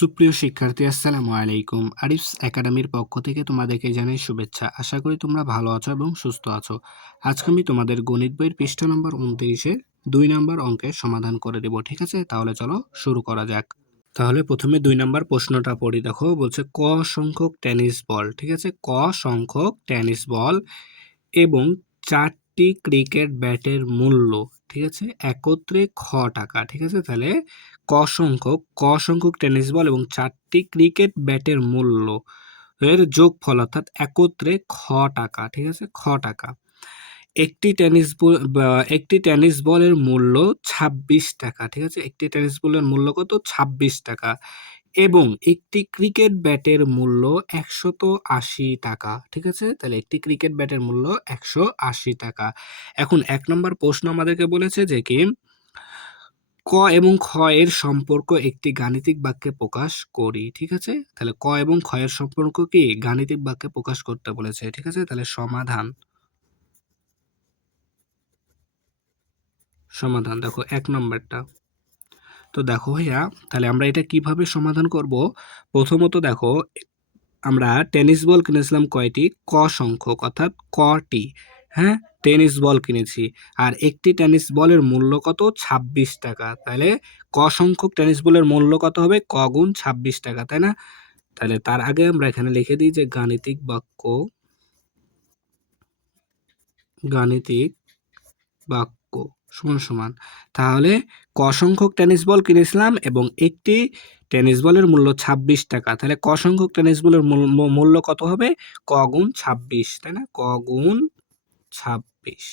সুপ্রিয় শিক্ষার্থী, আসসালামু আলাইকুম। আরিফস একাডেমির পক্ষ থেকে তোমাদেরকে জানাই শুভেচ্ছা। আশা করি তোমরা ভালো আছো এবং সুস্থ আছো। আজকে আমি তোমাদের গণিত বইয়ের পৃষ্ঠা নম্বর 29-এর 2 নম্বর অঙ্কের সমাধান করে দেব। ঠিক আছে, তাহলে চলো শুরু করা যাক। তাহলে প্রথমে 2 নম্বর প্রশ্নটা পড়ি। দেখো বলছে ক সংখ্যক টেনিস বল, ঠিক আছে, ক সংখ্যক টেনিস বল এবং 4টি ক্রিকেট ব্যাটের মূল্য, ঠিক আছে, একত্রে খ টাকা। ঠিক আছে, তাহলে ক সংখ্যক টেনিস বল এবং 4টি ক্রিকেট ব্যাটের মূল্য এর যোগফল অর্থাৎ একত্রে খ টাকা। ঠিক আছে, খ টাকা। একটি টেনিস বলের মূল্য 26 টাকা। ঠিক আছে, একটি টেনিস বলের মূল্য কত? 26 টাকা। এবং একটি ক্রিকেট ব্যাটের মূল্য 180 টাকা। ঠিক আছে, তাহলে একটি ক্রিকেট ব্যাটের মূল্য 180 টাকা। এখন 1 নম্বর প্রশ্ন আমাদেরকে বলেছে যে কি ক এবং খ এর সম্পর্ক একটি গাণিতিক বাক্যে প্রকাশ করি। ঠিক আছে, তাহলে ক এবং খ এর সম্পর্ক কি গাণিতিক বাক্যে প্রকাশ করতে বলেছে। ঠিক আছে, তাহলে সমাধান দেখো 1 নম্বরটা। তো দেখো ভাইয়া, তাহলে আমরা এটা কিভাবে সমাধান করব? প্রথমত দেখো, আমরা টেনিস বল কিনেছিলাম কয়টি? ক সংখ্যক, অর্থাৎ কটি, হ্যাঁ, টেনিস বল কিনেছি। আর একটি টেনিস বলের মূল্য কত? 26 টাকা। তাহলে ক সংখ্যক টেনিস বলের মূল্য কত হবে? ক গুণ 26 টাকা, তাই না? তাহলে তার আগে আমরা এখানে লিখে দিই যে গাণিতিক বাক্য সমান সমান, তাহলে ক সংখ্যক টেনিস বল কিনেছিলাম এবং একটি টেনিস বলের মূল্য 26 টাকা। তাহলে ক সংখ্যক টেনিস বলের মূল্য কত হবে? ক গুণ 26, তাই না? ক গুণ 26।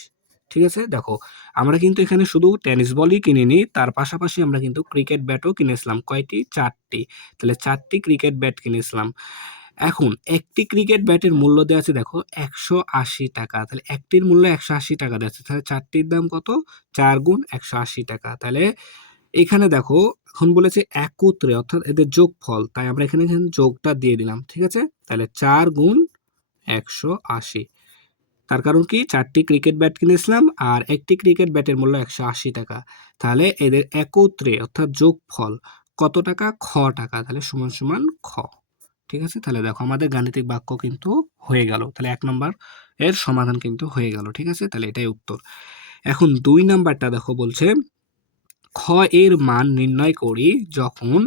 ঠিক আছে, দেখো আমরা কিন্তু এখানে শুধু টেনিস বলই কিনিনি, তার পাশাপাশি আমরা কিন্তু ক্রিকেট ব্যাটও কিনেছিলাম। কয়টি? 4টি। তাহলে 4টি ক্রিকেট ব্যাট কিনেছিলাম। এখন একটি ক্রিকেট ব্যাটের মূল্য দেওয়া আছে দেখো 180 টাকা। তাহলে একটির মূল্য 180 টাকা দেওয়া আছে, তাহলে 4টির দাম কত? 4 গুণ 180 টাকা। তাহলে এখানে দেখো এখন বলেছে একত্রে, অর্থাৎ এদের যোগফল, তাই আমরা এখানে যোগটা দিয়ে দিলাম। ঠিক আছে, তাহলে 4 গুণ 180। তার কারণ কি 4টি ক্রিকেট ব্যাট কিনেছিলাম আর একটি ক্রিকেট ব্যাটের মূল্য 180 টাকা। তাহলে এদের একত্রে অর্থাৎ যোগফল কত টাকা? খ টাকা। তাহলে সমান সমান খ। ঠিক আছে, তাহলে দেখো আমাদের গাণিতিক বাক্য কিন্তু হয়ে গেল। তাহলে 1 নম্বর এর সমাধান কিন্তু হয়ে গেল। ঠিক আছে, তাহলে এটাই উত্তর। এখন 2 নাম্বারটা দেখো বলছে খ এর মান নির্ণয় করি যখন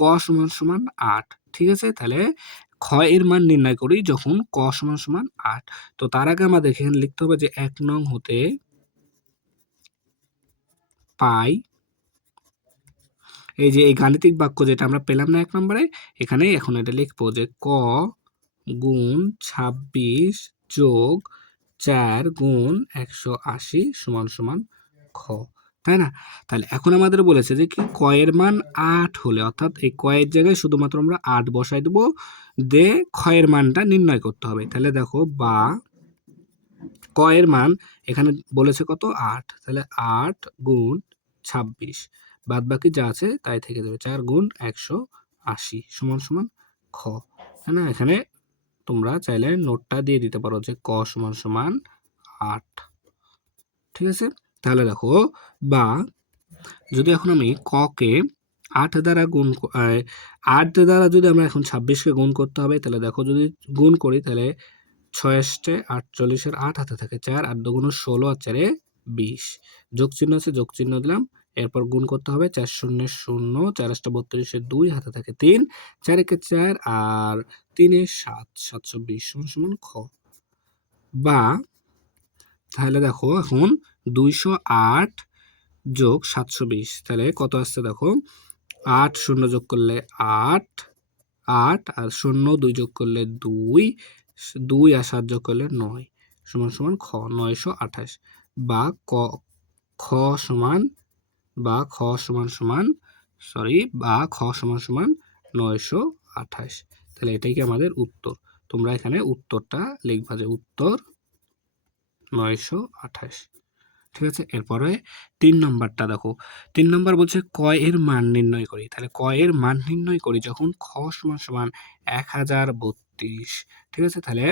ক সমান সমান 8। ঠিক আছে, তাহলে খ এর মান নির্ণয় করি যখন ক সমান সমান 8। তো তার আগে আমাদের এখানে লিখতে হবে যে 1 নং হতে পাই, এই যে এই গাণিতিক বাক্য যেটা আমরা পেলাম না 1 নম্বরে, এখানে এখন এটা লিখবো যে ক গুণ 26 যোগ 4 গুণ 180 সমান সমান খ, তাই না? তাহলে এখন আমাদের বলেছে যে কি ক এর মান 8 হলে, অর্থাৎ এই ক এর জায়গায় শুধুমাত্র আমরা 8 বসাই দেবো, দে খ এর মানটা নির্ণয় করতে হবে। তাহলে দেখো বা ক এর মান এখানে বলেছে কত? 8। তাহলে 8 গুণ 26 বাদ বাকি যা আছে তাই থেকে যাবে, 4 গুণ 180 সমান সমান খ, তাই না? এখানে তোমরা চাইলে নোটটা দিয়ে দিতে পারো যে ক সমান সমান 8। ঠিক আছে, তাহলে দেখো বা যদি এখন আমি ক কে 8 দ্বারা 8 দ্বারা যদি আমরা এখন 26কে গুণ করতে হবে, তাহলে দেখো যদি গুণ করি তাহলে 6 আসছে 48 এর 8 হাতে থাকে 4, 8 দুগুণ 16 আর 4 20, যোগ চিহ্ন আছে যোগ চিহ্ন দিলাম। এরপর গুণ করতে হবে 4 শূন্য 0, 4 8 32 এর 2 হাতে থাকে 3, 4 একে 4 আর 3 এ 7, 720 সমান সমান খ। বা তাহলে দেখো এখন 208 যোগ 720, তাহলে কত আসছে দেখো 8 শূন্য যোগ করলে 8, 8 আর 0 2 যোগ করলে 2, 2 আর 7 যোগ করলে 9 সমান সমান খ 928। বা ক খ সমান বা খ সমান সমান বা খ সমান সমান 928। তাহলে এটাই কি আমাদের উত্তর। তোমরা এখানে উত্তরটা লিখবা যে উত্তর 928। ঠিক আছে, এরপরে 3 নম্বরটা দেখো। 3 নম্বর বলছে ক এর মান নির্ণয় করি। তাহলে ক এর মান নির্ণয় করি যখন খ সমান সমান 1032। ঠিক আছে, তাহলে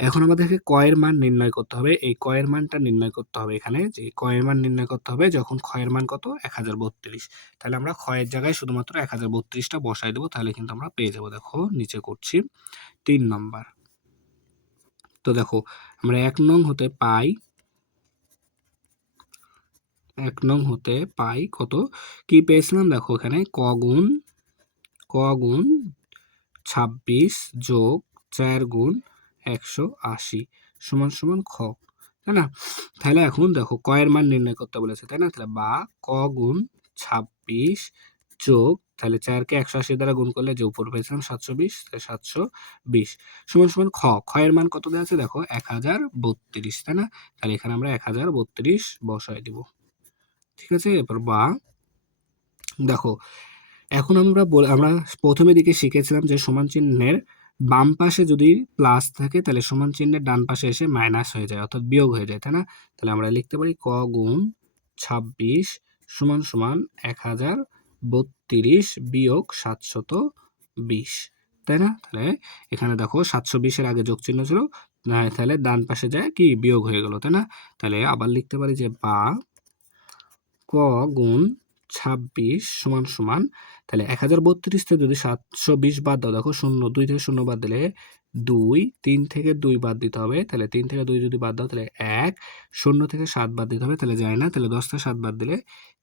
এখন আমাদেরকে ক এর মান নির্ণয় করতে হবে। এই ক এর মানটা নির্ণয় করতে হবে এখানে, যে ক এর মান নির্ণয় করতে হবে যখন খ এর মান কত 1032। তাহলে আমরা খ এর জায়গায় শুধুমাত্র 1032টা বসাই দেবো, তাহলে কিন্তু আমরা পেয়ে যাবো। দেখো নিচে করছি 3 নম্বর। তো দেখো আমরা 1 নং হতে পাই, 1 নং হতে পাই কত কি পেয়েছিলাম, দেখো এখানে ক গুণ 26 যোগ 4 গুণ 180 সমান সমান খ, তাই না? তাহলে এখন দেখো ক এর মান নির্ণয় করতে বলেছে, তাই না? তাহলে বা ক গুণ 26 যোগ, তাহলে 4 কে 180 দ্বারা গুণ করলে যে উপর পেয়েছিলাম 720, তাহলে 720 সমান সমান খ। খ এর মান কত দেওয়া আছে দেখো 1032, তাই না? তাহলে এখানে আমরা 1032 বসাই দিব। ঠিক আছে, এরপর বা দেখো এখন আমরা প্রথমে দিকে শিখেছিলাম যে সমান চিহ্নের বাম পাশে যদি প্লাস থাকে তাহলে সমান চিহ্নের ডান পাশে এসে মাইনাস হয়ে যায়, অর্থাৎ বিয়োগ হয়ে যায়, তাই না? তাহলে আমরা লিখতে পারি ক গুণ 26 সমান সমান 1032 বিয়োগ 720, তাই না? তাহলে এখানে দেখো 720-এর আগে যোগ চিহ্ন ছিল, তাহলে ডান পাশে যায় কি বিয়োগ হয়ে গেল, তাই না? তাহলে আবার লিখতে পারি যে বা ক গুণ 26 সমান সমান, তাহলে 1032 থেকে যদি 720 বাদ দাও, দেখো 2 থেকে 0 বাদ দিলে 2, 3 থেকে 2 বাদ দিতে হবে, তাহলে 3 থেকে 2 যদি বাদ দাও তাহলে 1, 0 থেকে 7 বাদ দিতে হবে, তাহলে যায় না, তাহলে 10 থেকে 7 বাদ দিলে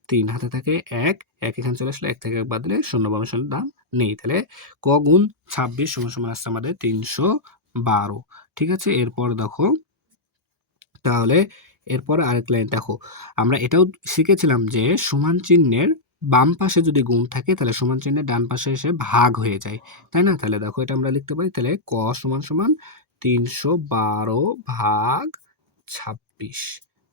3, হাতে থাকে 1, 1 এখানে চলে আসলে 1 থেকে 1 বাদ দিলে 0, বা শূন্যের দাম নেই। তাহলে ক গুণ 26 সমান সমান আসছে আমাদের 312। ঠিক আছে, এরপর দেখো তাহলে এরপর আরেক লাইন দেখো, আমরা এটাও শিখেছিলাম যে সমান চিহ্নের বাম পাশে যদি গুণ থাকে তাহলে সমান চিহ্নের ডান পাশে এসে ভাগ হয়ে যায়, তাই না? তাহলে দেখো এটা আমরা লিখতে পারি, তাহলে ক সমান সমান 312 ভাগ 26,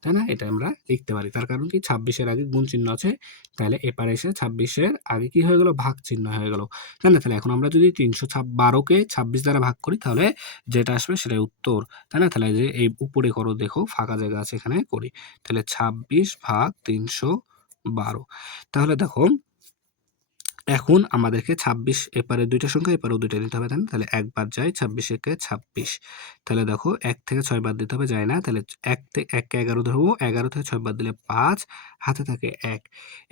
তাই না? এটা আমরা লিখতে পারি, তার কারণ কি 26-এর আগে গুণ চিহ্ন আছে, তাহলে এপারে এসে 26-এর আগে কি হয়ে গেল ভাগ চিহ্ন হয়ে গেল, তাই না? তাহলে এখন আমরা যদি 312-কে 26 দ্বারা ভাগ করি তাহলে যেটা আসবে সেটাই উত্তর, তাই না? তাহলে যে এই উপরে করো, দেখো ফাঁকা জায়গা আছে এখানে করি, তাহলে 26 ভাগ 312। তাহলে দেখো এখন আমাদেরকে 26 এপারে দুইটা সংখ্যা এপারেও দুইটা নিতে হবে, তাই না? তাহলে একবার যায় 26 একে 26, তাহলে দেখো 1 থেকে 6 বাদ দিতে হবে, যায় না, তাহলে 1 থেকে 1 কে 11 ধরবো, 11 থেকে 6 বাদ দিলে 5, হাতে থাকে 1,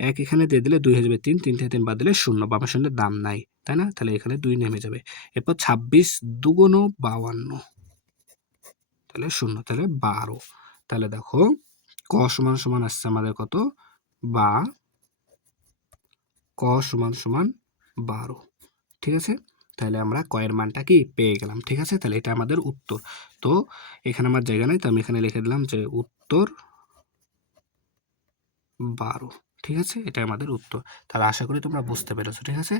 1 এখানে দিয়ে দিলে 2 হয়ে যাবে 3, 3 থেকে 3 বাদ দিলে 0, বাবার শূন্যের দাম নাই, তাই না? তাহলে এখানে 2 নেমে যাবে। এরপর 26 দুগুণ 52, তাহলে 0, তাহলে 12। তাহলে দেখো ক সমান সমান আসছে আমাদের কত, বা ক সমান সমান 12। ঠিক আছে, তাহলে আমরা ক এর মানটা কি পেয়ে গেলাম। ঠিক আছে, তাহলে এটা আমাদের উত্তর। তো এখানে আমার জায়গা নাই, তো আমি এখানে লিখে দিলাম যে উত্তর 12। ঠিক আছে, এটা আমাদের উত্তর। তাহলে আশা করি তোমরা বুঝতে পেরেছো। ঠিক আছে।